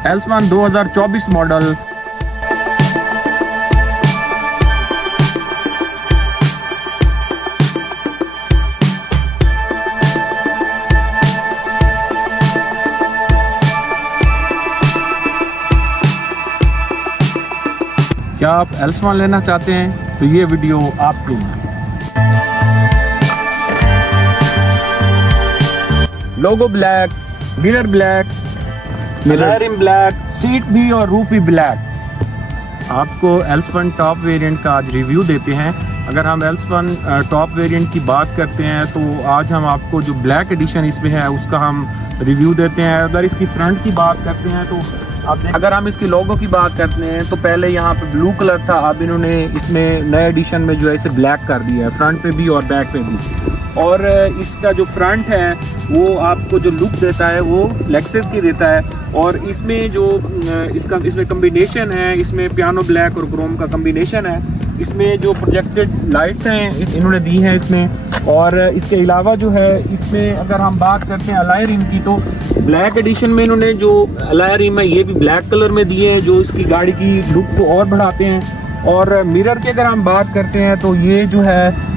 L1 2024 model. क्या आप L1 लेना चाहते हैं तो ये वीडियो आपके लिए। Logo black, mirror black, mirror black, seat भी और रूफ भी ब्लैक। आपको L1 टॉप वेरिएंट का आज रिव्यू देते हैं। अगर हम L1 टॉप वेरिएंट की बात करते हैं तो आज हम आपको जो ब्लैक एडिशन इसमें है उसका हम रिव्यू देते हैं। अगर इसकी फ्रंट की बात करते हैं तो अगर हम इसकी लोगो की बात करते हैं तो पहले यहाँ पे ब्लू कलर था, अब इन्होंने इसमें नए एडिशन में जो है इसे ब्लैक कर दिया है, फ्रंट पे भी और बैक पे भी। और इसका जो फ्रंट है वो आपको जो लुक देता है वो लेक्सस की देता है। और इसमें जो इसमें कम्बिनेशन है, इसमें पियानो ब्लैक और क्रोम का कम्बिनेशन है। इसमें जो प्रोजेक्टेड लाइट्स हैं इन्होंने दी हैं इसमें। और इसके अलावा जो है इसमें अगर हम बात करते हैं अलॉय रिम की तो ब्लैक एडिशन में इन्होंने जो अलॉय रिम है ये भी ब्लैक कलर में दिए हैं जो इसकी गाड़ी की लुक को और बढ़ाते हैं। और मिरर की अगर हम बात करते हैं तो ये जो है,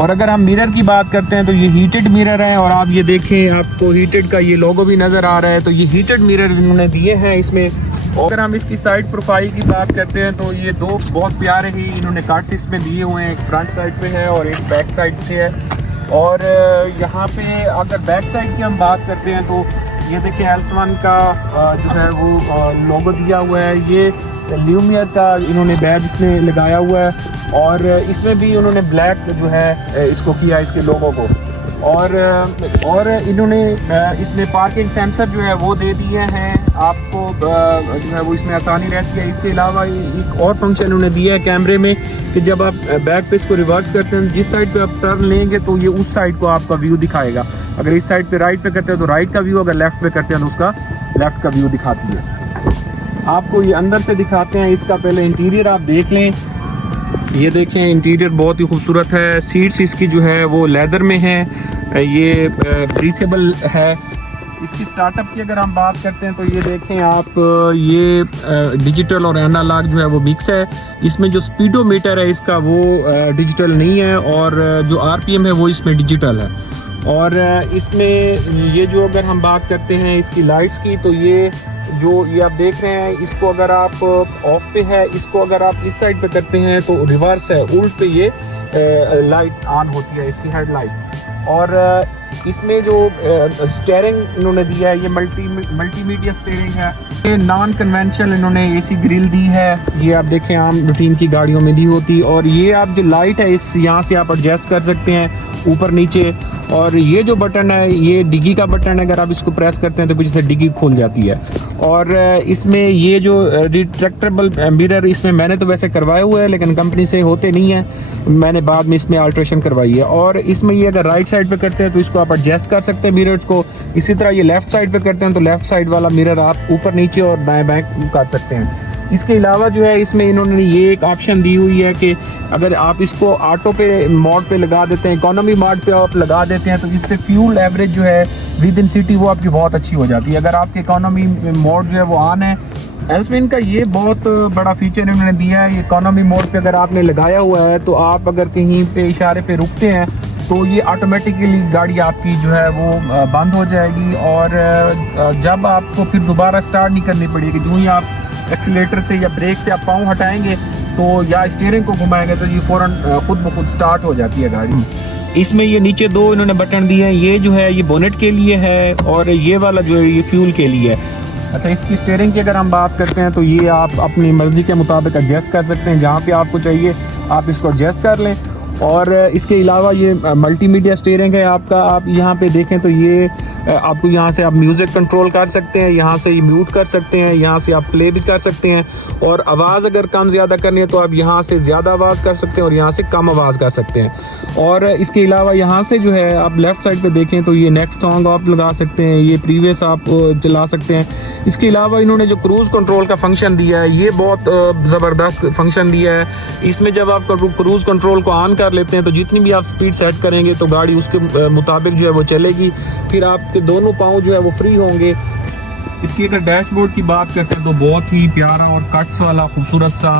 और अगर हम मिरर की बात करते हैं तो ये हीटेड मिरर है। और आप ये देखें, आपको हीटेड का ये लोगो भी नज़र आ रहा है, तो ये हीटेड मिरर इन्होंने दिए हैं इसमें। और अगर हम इसकी साइड प्रोफाइल की बात करते हैं तो ये दो बहुत प्यारे ही इन्होंने कट्स इसमें दिए हुए हैं, एक फ्रंट साइड पे है और एक बैक साइड पे है। और यहाँ पे अगर बैक साइड की हम बात करते हैं तो ये देखिए L1 का जो है वो लोगो दिया हुआ है। ये ल्यूमियर का इन्होंने बैज इसमें लगाया हुआ है और इसमें भी उन्होंने ब्लैक जो है इसको किया, इसके लोगों को। और इन्होंने इसमें पार्किंग सेंसर जो है वो दे दिए हैं आपको, जो है वो इसमें आसानी रहती है। इसके अलावा एक और फंक्शन उन्होंने दिया है कैमरे में कि जब आप बैक पे इसको रिवर्स करते हैं, जिस साइड पे आप टर्न लेंगे तो ये उस साइड को आपका व्यू दिखाएगा। अगर इस साइड पे राइट पे करते हैं तो राइट का व्यू, अगर लेफ्ट पे करते हैं तो उसका लेफ्ट का व्यू दिखाती है। आपको ये अंदर से दिखाते हैं। इसका पहले इंटीरियर आप देख लें। ये देखें, इंटीरियर बहुत ही खूबसूरत है। सीट्स इसकी जो है वो लेदर में है, ये ब्रीथेबल है। इसकी स्टार्टअप की अगर हम बात करते हैं तो ये देखें आप, ये डिजिटल और एनालॉग जो है वो मिक्स है। इसमें जो स्पीडोमीटर है इसका वो डिजिटल नहीं है और जो RPM है वो इसमें डिजिटल है। और इसमें ये जो अगर हम बात करते हैं इसकी लाइट्स की तो ये जो ये आप देख रहे हैं, इसको अगर आप ऑफ पे है, इसको अगर आप इस साइड पे करते हैं तो रिवर्स है, उल्ट पे ये लाइट ऑन होती है, इसकी हेडलाइट। और इसमें जो स्टीयरिंग इन्होंने दिया है ये मल्टीमीडिया स्टीयरिंग है। ये नॉन कन्वेंशनल इन्होंने AC ग्रिल दी है, ये आप देखें आम रूटीन की गाड़ियों में दी होती। और ये आप जो लाइट है इस यहाँ से आप एडजस्ट कर सकते हैं ऊपर नीचे। और ये जो बटन है ये डिग्गी का बटन है, अगर आप इसको प्रेस करते हैं तो पीछे से डिग्गी खोल जाती है। और इसमें ये जो रिट्रैक्टेबल मिरर इसमें मैंने तो वैसे करवाए हुए हैं लेकिन कंपनी से होते नहीं है, मैंने बाद में इसमें अल्ट्रेशन करवाई है। और इसमें ये अगर राइट साइड पे करते हैं तो इसको आप एडजस्ट कर सकते हैं मिरर्स को। इसी तरह ये लेफ्ट साइड पे करते हैं तो लेफ्ट साइड वाला मिरर आप ऊपर नीचे और दाएं बाएं कर सकते हैं। इसके अलावा जो है इसमें इन्होंने ये एक ऑप्शन दी हुई है कि अगर आप इसको ऑटो पे मोड पे लगा देते हैं, इकोनॉमी मोड पे आप लगा देते हैं तो इससे फ्यूल एवरेज जो है विद इन सिटी वो आपकी बहुत अच्छी हो जाती है। अगर आपके इकोनॉमी मोड जो है वो ऑन है, L1 का ये बहुत बड़ा फीचर इन्होंने दिया है। ये इकोनॉमी मोड पे अगर आपने लगाया हुआ है तो आप अगर कहीं पे इशारे पे रुकते हैं तो ये ऑटोमेटिकली गाड़ी आपकी जो है वो बंद हो जाएगी। और जब आपको फिर दोबारा स्टार्ट नहीं करनी पड़ेगी, जो ही आप एक्सीलेटर से या ब्रेक से आप पाँव हटाएंगे तो या स्टीयरिंग को घुमाएंगे तो ये फ़ौरन खुद ब खुद स्टार्ट हो जाती है गाड़ी। इसमें ये नीचे दो इन्होंने बटन दिए हैं, ये जो है ये बोनेट के लिए है और ये वाला जो है ये फ्यूल के लिए है। अच्छा, इसकी स्टीयरिंग की अगर हम बात करते हैं तो ये आप अपनी मर्ज़ी के मुताबिक एडजस्ट कर सकते हैं, जहाँ पे आपको चाहिए आप इसको एडजस्ट कर लें। और इसके अलावा ये मल्टीमीडिया स्टीयरिंग है आपका। आप यहाँ पे देखें तो ये आपको यहाँ से आप म्यूज़िक कंट्रोल कर सकते हैं, यहाँ से ये म्यूट कर सकते हैं, यहाँ से आप प्ले भी कर सकते हैं। और आवाज़ अगर कम ज़्यादा करनी है तो आप यहाँ से ज़्यादा आवाज़ कर सकते हैं और यहाँ से कम आवाज़ कर सकते हैं। और इसके अलावा यहाँ से जो है आप लेफ़्ट साइड पे देखें तो ये नेक्स्ट सॉन्ग आप लगा सकते हैं, ये प्रीवियस आप चला सकते हैं। इसके अलावा इन्होंने जो क्रूज़ कंट्रोल का फंक्शन दिया है ये बहुत ज़बरदस्त फंक्शन दिया है। इसमें जब आप क्रूज़ कंट्रोल को ऑन कर लेते हैं तो जितनी भी आप स्पीड सेट करेंगे तो गाड़ी उसके मुताबिक जो है वो चलेगी। फिर आपके दोनों पाँव जो है वो फ्री होंगे इसकी अगर डैशबोर्ड की बात करते हैं तो बहुत ही प्यारा और कट्स वाला खूबसूरत सा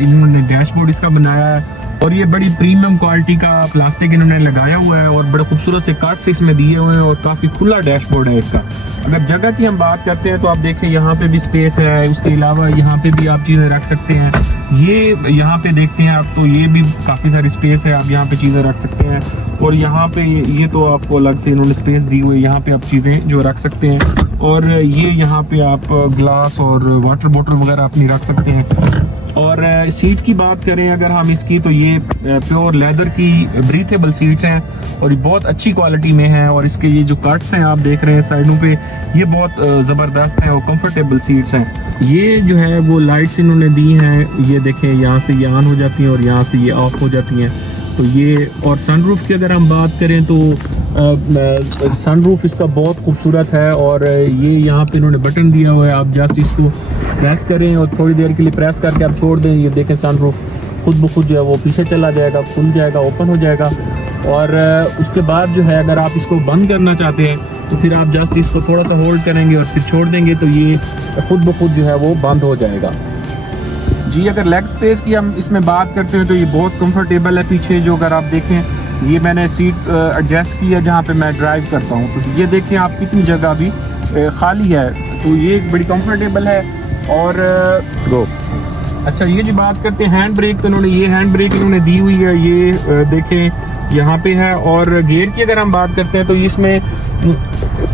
इन्होंने डैशबोर्ड इसका बनाया है और ये बड़ी प्रीमियम क्वालिटी का प्लास्टिक इन्होंने लगाया हुआ है और बड़े खूबसूरत से कट्स इसमें दिए हुए हैं और काफ़ी खुला डैशबोर्ड है इसका। अगर जगह की हम बात करते हैं तो आप देखें यहाँ पे भी स्पेस है, उसके अलावा यहाँ पे भी आप चीज़ें रख सकते हैं। ये यहाँ पे देखते हैं आप तो ये भी काफ़ी सारी स्पेस है, आप यहाँ पे चीज़ें रख सकते हैं और यहाँ पे ये तो आपको अलग से इन्होंने स्पेस दी हुई है, यहाँ पे आप चीज़ें जो रख सकते हैं और ये यहाँ पे आप ग्लास और वाटर बोतल वगैरह अपनी रख सकते हैं। और सीट की बात करें अगर हम इसकी तो ये प्योर लेदर की ब्रीथेबल सीट्स हैं और ये बहुत अच्छी क्वालिटी में हैं और इसके ये जो कट्स हैं आप देख रहे हैं साइडों पे ये बहुत ज़बरदस्त हैं और कंफर्टेबल सीट्स हैं। ये जो है वो लाइट्स इन्होंने दी हैं, ये देखें यहाँ से ये ऑन हो जाती हैं और यहाँ से ये ऑफ हो जाती हैं। तो ये और सनरूफ की अगर हम बात करें तो सनरूफ इसका बहुत खूबसूरत है और ये यहाँ पे इन्होंने बटन दिया हुआ है, आप जस्ट इसको प्रेस करें और थोड़ी देर के लिए प्रेस करके आप छोड़ दें, ये देखें सनरूफ खुद ब खुद जो है वो पीछे चला जाएगा, खुल जाएगा, ओपन हो जाएगा। और उसके बाद जो है अगर आप इसको बंद करना चाहते हैं तो फिर आप जस्ट इसको थोड़ा सा होल्ड करेंगे और फिर छोड़ देंगे तो ये खुद ब खुद जो है वो बंद हो जाएगा। जी अगर लेग स्पेस की हम इसमें बात करते हैं तो ये बहुत कंफर्टेबल है। पीछे जो अगर आप देखें ये मैंने सीट एडजस्ट की है जहाँ पे मैं ड्राइव करता हूँ, तो ये देखें आप कितनी जगह भी खाली है, तो ये बड़ी कंफर्टेबल है। और अच्छा ये जो बात करते हैं हैंड ब्रेक, तो इन्होंने ये हैंड ब्रेक इन्होंने दी हुई है, ये देखें यहाँ पे है। और गियर की अगर हम बात करते हैं तो इसमें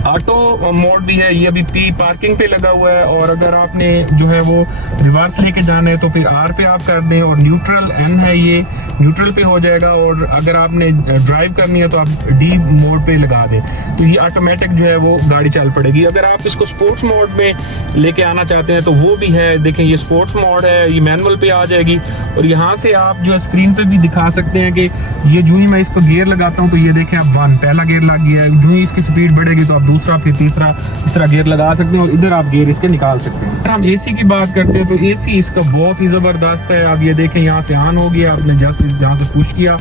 ऑटो मोड भी है, ये अभी पी पार्किंग पे लगा हुआ है और अगर आपने जो है वो रिवर्स लेके जाना है तो फिर आर पे आप कर दें और न्यूट्रल एन है, ये न्यूट्रल पे हो जाएगा और अगर आपने ड्राइव करनी है तो आप डी मोड पे लगा दें तो ये ऑटोमेटिक जो है वो गाड़ी चल पड़ेगी। अगर आप इसको स्पोर्ट्स मोड में लेके आना चाहते हैं तो वो भी है, देखें ये स्पोर्ट्स मोड है, ये मैनुअल पे आ जाएगी और यहाँ से आप जो है स्क्रीन पे भी दिखा सकते हैं कि ये जो ही मैं इसको गियर लगाता हूँ तो ये देखें आप 1 पहला गियर लग गया है, जो ही इसकी स्पीड बढ़ेगी तो आप दूसरा फिर तीसरा इस तरह गियर लगा सकते हैं और इधर आप गियर इसके निकाल सकते हैं। अगर हम एसी की बात करते हैं तो एसी इसका बहुत ही ज़बरदस्त है। आप ये देखें यहाँ से ऑन हो गया, आपने जस्ट जहाँ से पुश किया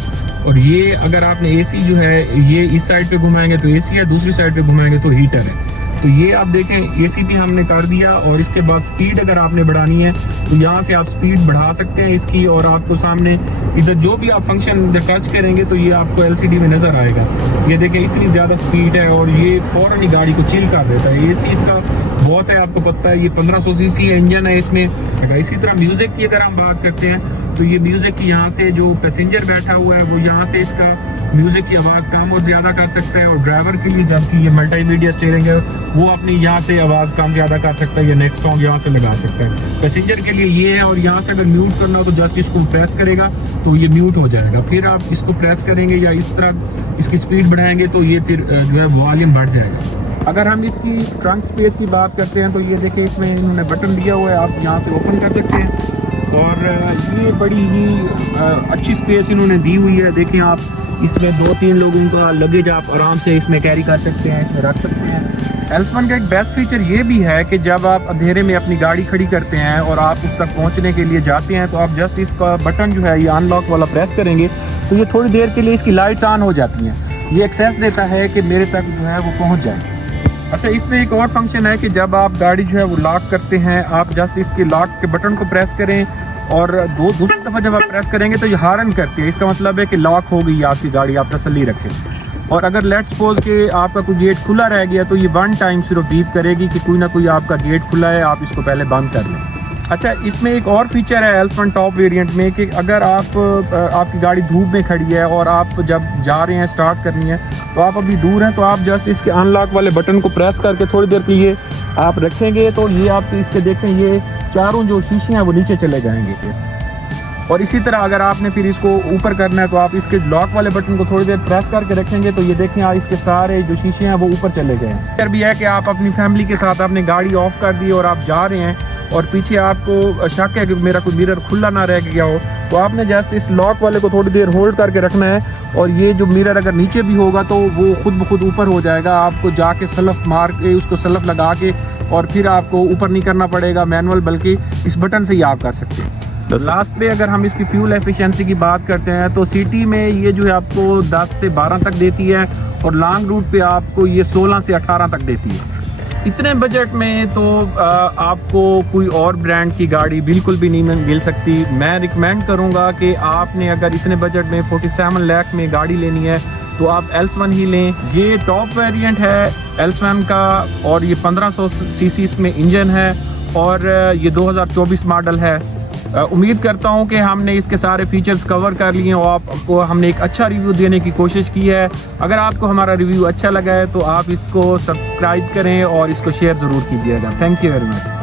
और ये अगर आपने एसी जो है ये इस साइड पे घुमाएंगे तो एसी है, दूसरी साइड पे घुमाएंगे तो हीटर है। तो ये आप देखें एसी भी हमने कर दिया और इसके बाद स्पीड अगर आपने बढ़ानी है तो यहाँ से आप स्पीड बढ़ा सकते हैं इसकी और आपको सामने इधर जो भी आप फंक्शन टच करेंगे तो ये आपको एलसीडी में नज़र आएगा। ये देखें इतनी ज़्यादा स्पीड है और ये फ़ौरन ही गाड़ी को चिल कर देता है। एसी इसका बहुत है, आपको पता है ये 1500 सीसी इंजन है इसमें। अगर इसी तरह म्यूज़िक की अगर हम बात करते हैं तो ये म्यूज़िक की यहाँ से जो पैसेंजर बैठा हुआ है वो यहाँ से इसका म्यूज़िक की आवाज़ कम और ज़्यादा कर सकता है और ड्राइवर के लिए जबकि ये मल्टीमीडिया स्टीयरिंग है वो अपनी यहाँ से आवाज़ कम ज़्यादा कर सकता है या नेक्स्ट सॉन्ग यहाँ से लगा सकता है। पैसेंजर के लिए ये है और यहाँ से अगर म्यूट करना हो तो जस्ट इसको प्रेस करेगा तो ये म्यूट हो जाएगा, फिर आप इसको प्रेस करेंगे या इस तरह इसकी स्पीड बढ़ाएंगे तो ये फिर जो है वॉल्यूम बढ़ जाएगा। अगर हम इसकी ट्रंक स्पेस की बात करते हैं तो ये देखिए इसमें इन्होंने बटन दिया हुआ है, आप यहाँ से ओपन कर सकते हैं और ये बड़ी ही अच्छी स्पेस इन्होंने दी हुई है। देखिए आप इसमें 2-3 लोगों का लगेज आप आराम से इसमें कैरी कर सकते हैं, इसमें रख सकते हैं। एल्सवन का एक बेस्ट फीचर ये भी है कि जब आप अंधेरे में अपनी गाड़ी खड़ी करते हैं और आप उस तक पहुंचने के लिए जाते हैं तो आप जस्ट इसका बटन जो है ये अनलॉक वाला प्रेस करेंगे तो ये थोड़ी देर के लिए इसकी लाइट्स ऑन हो जाती हैं। ये एक्सेस देता है कि मेरे तक जो है वो पहुँच जाए। अच्छा इसमें एक और फंक्शन है कि जब आप गाड़ी जो है वो लॉक करते हैं आप जस्ट इसके लॉक के बटन को प्रेस करें और दूसरी दफ़ा जब आप प्रेस करेंगे तो ये हार्न करती है, इसका मतलब है कि लॉक हो गई आपकी गाड़ी, आप तसल्ली रखें। और अगर लेट्स सपोज कि आपका कोई गेट खुला रह गया तो ये 1 टाइम सिर्फ बीप करेगी कि कोई ना कोई आपका गेट खुला है, आप इसको पहले बंद कर लें। अच्छा इसमें एक और फीचर है एल्सवन टॉप वेरिएंट में कि अगर आपकी गाड़ी धूप में खड़ी है और आप जब जा रहे हैं स्टार्ट करनी है तो आप अभी दूर हैं तो आप जस्ट इसके अनलॉक वाले बटन को प्रेस करके थोड़ी देर के लिए आप रखेंगे तो ये आप इसके देखें ये चारों जो शीशे हैं वो नीचे चले जाएंगे। और इसी तरह अगर आपने फिर इसको ऊपर करना है तो आप इसके लॉक वाले बटन को थोड़ी देर प्रेस करके रखेंगे तो ये देखें आप इसके सारे जो शीशे हैं वो ऊपर चले गए। फिर भी है कि आप अपनी फैमिली के साथ आपने गाड़ी ऑफ कर दी और आप जा रहे हैं और पीछे आपको शक है कि मेरा कोई मिरर खुला ना रह गया हो तो आपने जस्ट इस लॉक वाले को थोड़ी देर होल्ड करके रखना है और ये जो मिरर अगर नीचे भी होगा तो वो खुद ब खुद ऊपर हो जाएगा। आपको जाके सलफ मार के उसको सलफ लगा के और फिर आपको ऊपर नहीं करना पड़ेगा मैनुअल, बल्कि इस बटन से ही आप कर सकते हैं। लास्ट पे अगर हम इसकी फ्यूल एफिशिएंसी की बात करते हैं तो सिटी में ये जो है आपको 10 से 12 तक देती है और लॉन्ग रूट पे आपको ये 16 से 18 तक देती है। इतने बजट में तो आपको कोई और ब्रांड की गाड़ी बिल्कुल भी नहीं मिल सकती। मैं रिकमेंड करूंगा कि आपने अगर इतने बजट में 47 लाख में गाड़ी लेनी है तो आप L1 ही लें। ये टॉप वेरिएंट है L1 का और ये 1500 सीसी इसमें इंजन है और ये 2024 मॉडल है। उम्मीद करता हूं कि हमने इसके सारे फीचर्स कवर कर लिए और आपको हमने एक अच्छा रिव्यू देने की कोशिश की है। अगर आपको हमारा रिव्यू अच्छा लगा है तो आप इसको सब्सक्राइब करें और इसको शेयर ज़रूर कीजिएगा। Thank you very much.